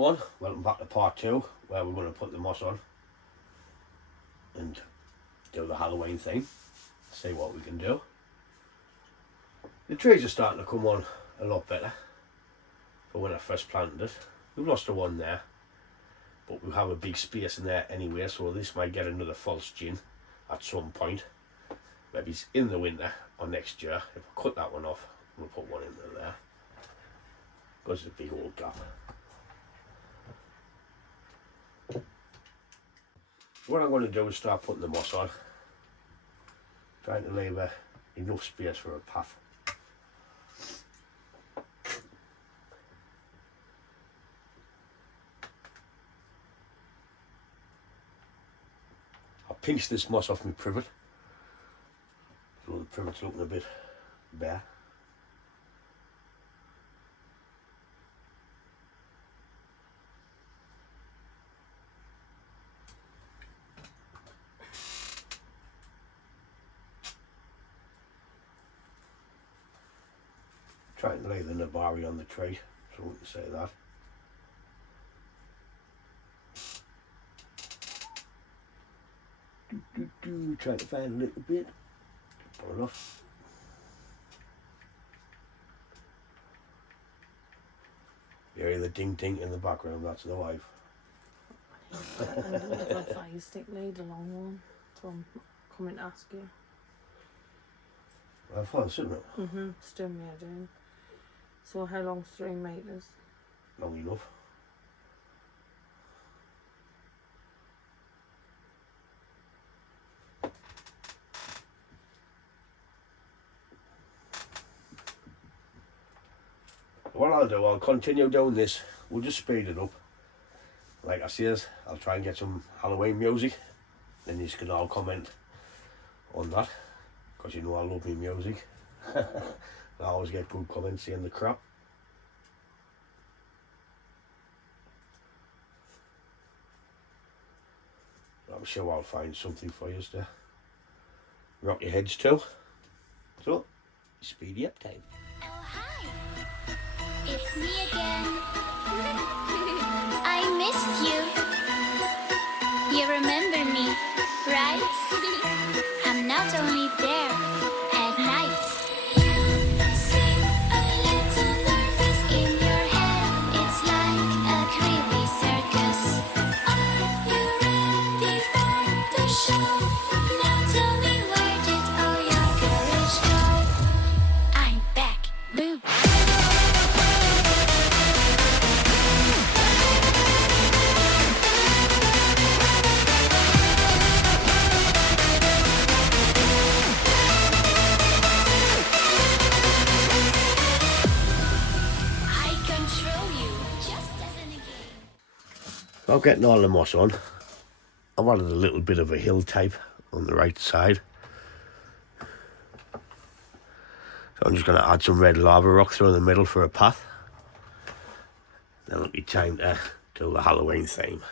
everyone, welcome back to part 2 where we're going to put the moss on and do the Halloween theme, see what we can do. The trees are starting to come on a lot better for when I first planted it. We've lost the one there, but we have a big space in there anyway, so this might get another false gin at some point, maybe it's in the winter or next year. If I cut that one off, we'll put one into there because it's a big old gap. What I'm going to do is start putting the moss on, trying to leave enough space for a path. I pinched this moss off my privet, so the privet's looking a bit bare. Trying to lay the nabari on the tree, so we can say that. Trying to find a little bit. Not enough. You hear the ding ding in the background, that's the wife. If I fire stick need a long one, so I'm coming to ask you. I've found sitting it. It's doing me a doing. So how long's 3 metres? Long enough. What I'll do, I'll continue doing this. We'll just speed it up. Like I says, I'll try and get some Halloween music. Then you can all comment on that, because you know I love my music. I always get good comments saying the crap. I'm sure I'll find something for you to rock your heads to. So, speedy up time. Oh, hi. It's me again. I missed you. You remember me, right? I'm not only there at night. You seem a little nervous in your head. It's like a creepy circus. Are you ready for the show? Now tell me, where did all your courage go? I'm back. Boo. While getting all the moss on, I've added a little bit of a hill type on the right side. So I'm just going to add some red lava rock through the middle for a path. Then it'll be time to do the Halloween theme.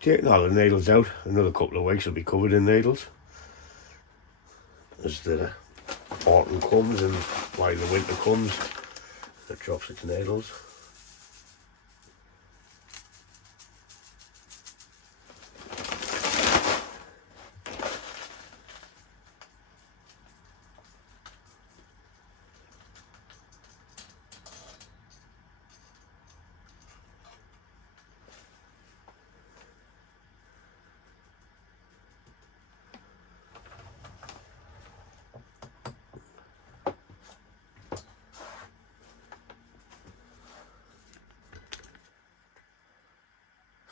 Taking all the needles out, another couple of weeks will be covered in needles as the autumn comes and while the winter comes, it drops its needles.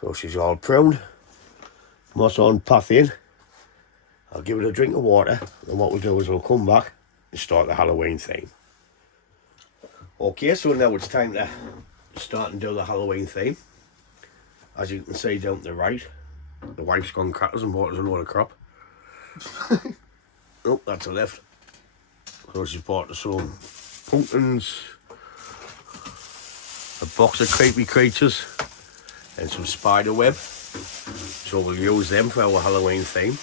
So she's all pruned, moss on path in. I'll give it a drink of water, and what we'll do is we'll come back and start the Halloween theme. Okay, so now it's time to start and do the Halloween theme. As you can see down to the right, the wife's gone crackers and bought us another crop. Oh, that's a left. So she's bought us some pumpkins, a box of creepy creatures, and some spider web. So we'll use them for our Halloween theme.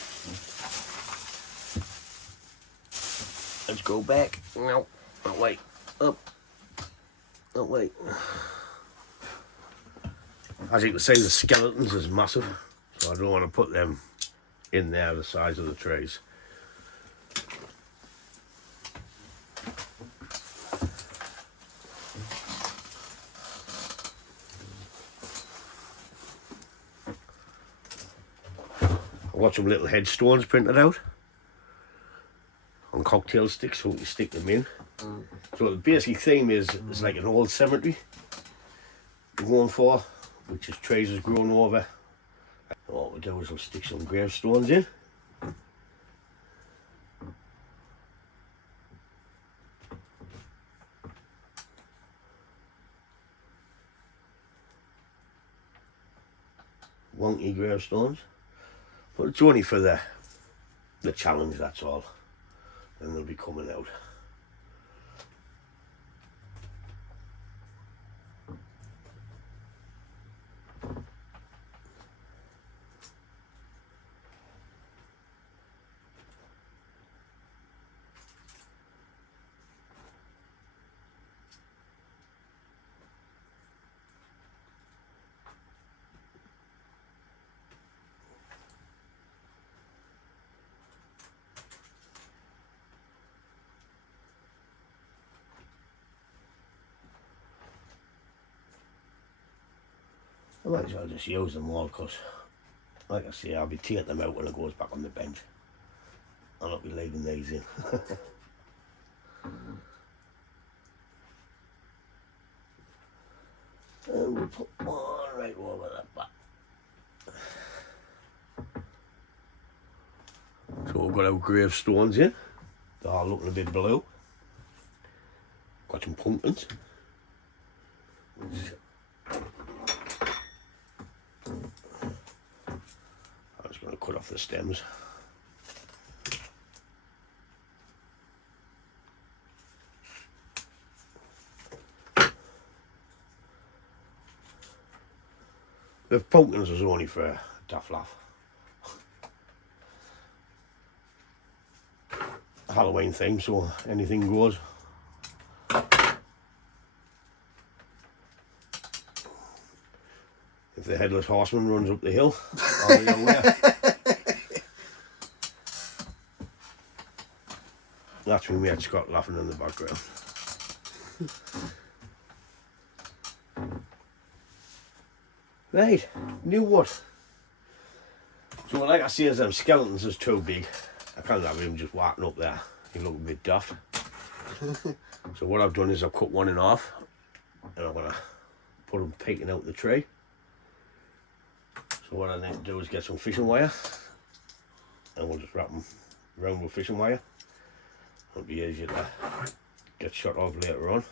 Let's go back. No, oh wait, up. Oh wait. As you can see, the skeletons is massive, so I don't want to put them in there the size of the trees. I've got some little headstones printed out on cocktail sticks so we can stick them in. So the basic theme is it's like an old cemetery we're going for, which is trees has grown over. And what we'll do is we'll stick some gravestones in. Wonky gravestones. But it's only for the challenge, that's all. And they'll be coming out. I might as well just use them all because, like I say, I'll be taking them out when it goes back on the bench. I'll not be leaving these in. And we'll put one right over the back. So we've got our gravestones in. They're all looking a bit blue. Got some pumpkins. I'm just going to cut off the stems. The pumpkins is only for a daft laugh. Halloween theme, so anything goes. If the headless horseman runs up the hill, I'll be aware. That's me mate Scott laughing in the background. Right, new what? So like I say, as them skeletons is too big. I can't have him just walking up there. He look a bit daft. So what I've done is I've cut one in half and I'm gonna put them peeking out the tree. So what I need to do is get some fishing wire and we'll just wrap them around with fishing wire. It'll be easier to get shot off later on.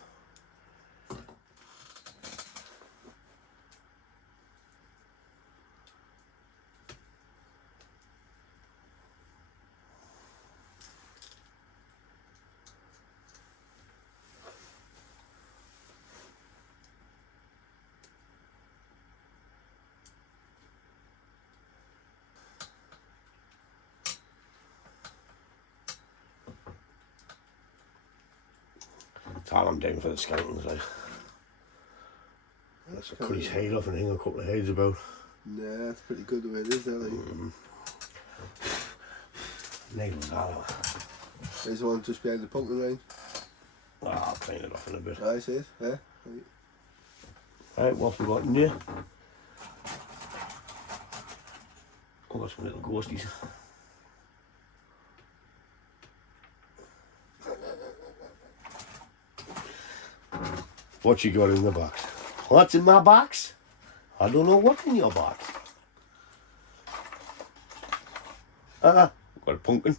That's all I'm doing for the skeletons. Let's cut his head off and hang a couple of heads about. Nah, that's pretty good the way it is, like. Nails all out. There's one just behind the pumpkin range. Oh, I'll clean it off in a bit. I see it, yeah. Right. Right, what have we got in here? I've got some little ghosties. What you got in the box? What's in my box? I don't know what's in your box. Got a pumpkin.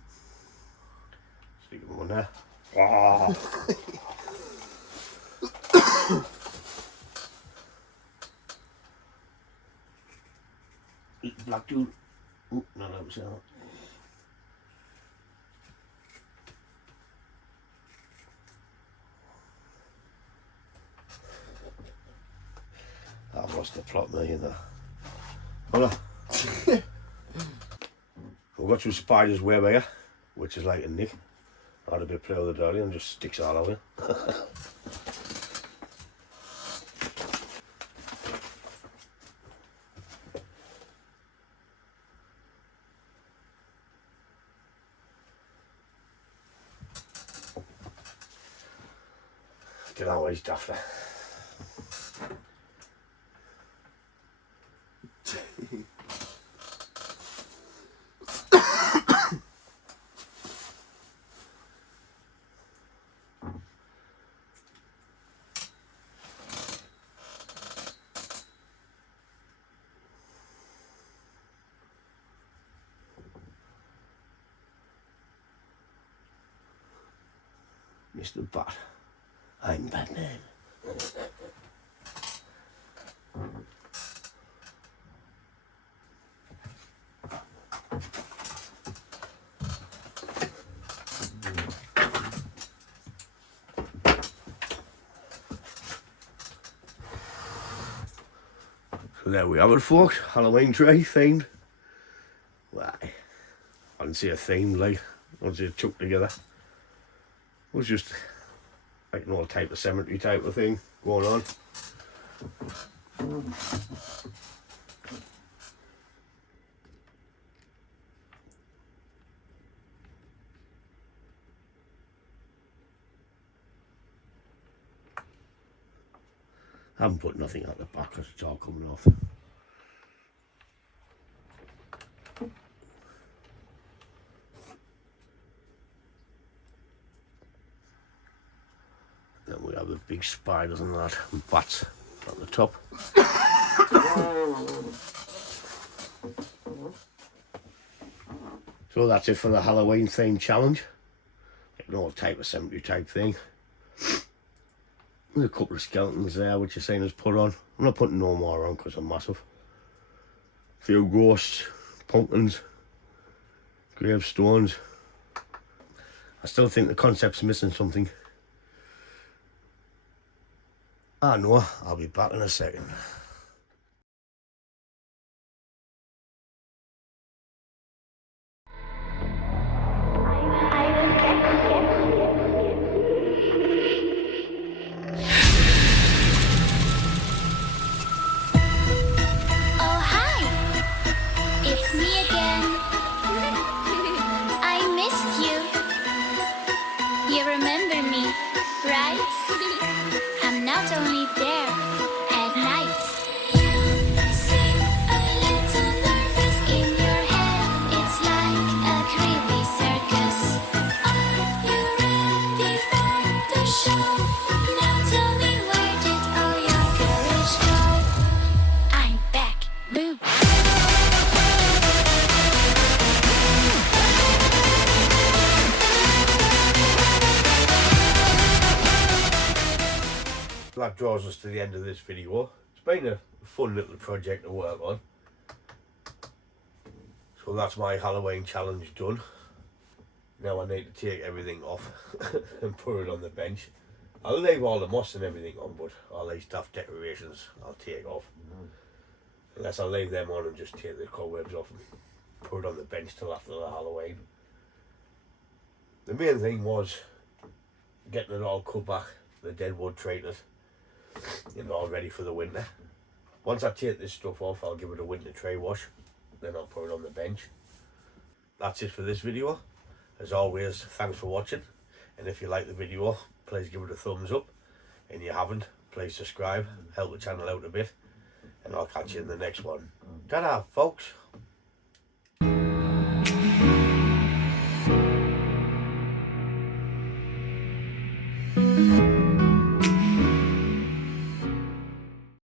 Stick them on there. Oh. Black dude. Oh, no, that was out. across the plot, me and that. Hold on. We've got some spider's web here, which is like a nick. I had a bit of play with the dirty and just sticks all over. Get always dafter. Mr. Bat. I'm Batman. So there we have it, folks. Halloween tree themed. Why? I didn't see a theme like. I didn't see it chucked together. It was just like an old type of cemetery type of thing going on. I haven't put nothing at the back because it's all coming off. Then we have the big spiders and that, and bats at the top. So that's it for the Halloween themed challenge. Like an old type of cemetery type thing. There's a couple of skeletons there which you're saying is put on. I'm not putting no more on because I'm massive. A few ghosts, pumpkins, gravestones. I still think the concept's missing something. I know, I'll be back in a second. Oh, hi! It's me again. I missed you. You remember me, right? I'm not only there at night. You seem a little nervous in your head. It's like a creepy circus. Are you ready for the show? Now tell me, where did all your courage go? I'm back. Boo. That draws us to the end of this video. It's been a fun little project to work on. So that's my Halloween challenge done. Now I need to take everything off and put it on the bench. I'll leave all the moss and everything on, but all these stuff decorations I'll take off. Unless I'll leave them on and just take the cobwebs off and put it on the bench till after the Halloween. The main thing was getting it all cut back, the dead wood treated, and all ready for the winter. Once I take this stuff off, I'll give it a winter tree wash, then I'll put it on the bench. That's it for this video. As always, thanks for watching, and if you like the video, please give it a thumbs up, and if you haven't, please subscribe, help the channel out a bit, and I'll catch you in the next one. Ta-da, folks.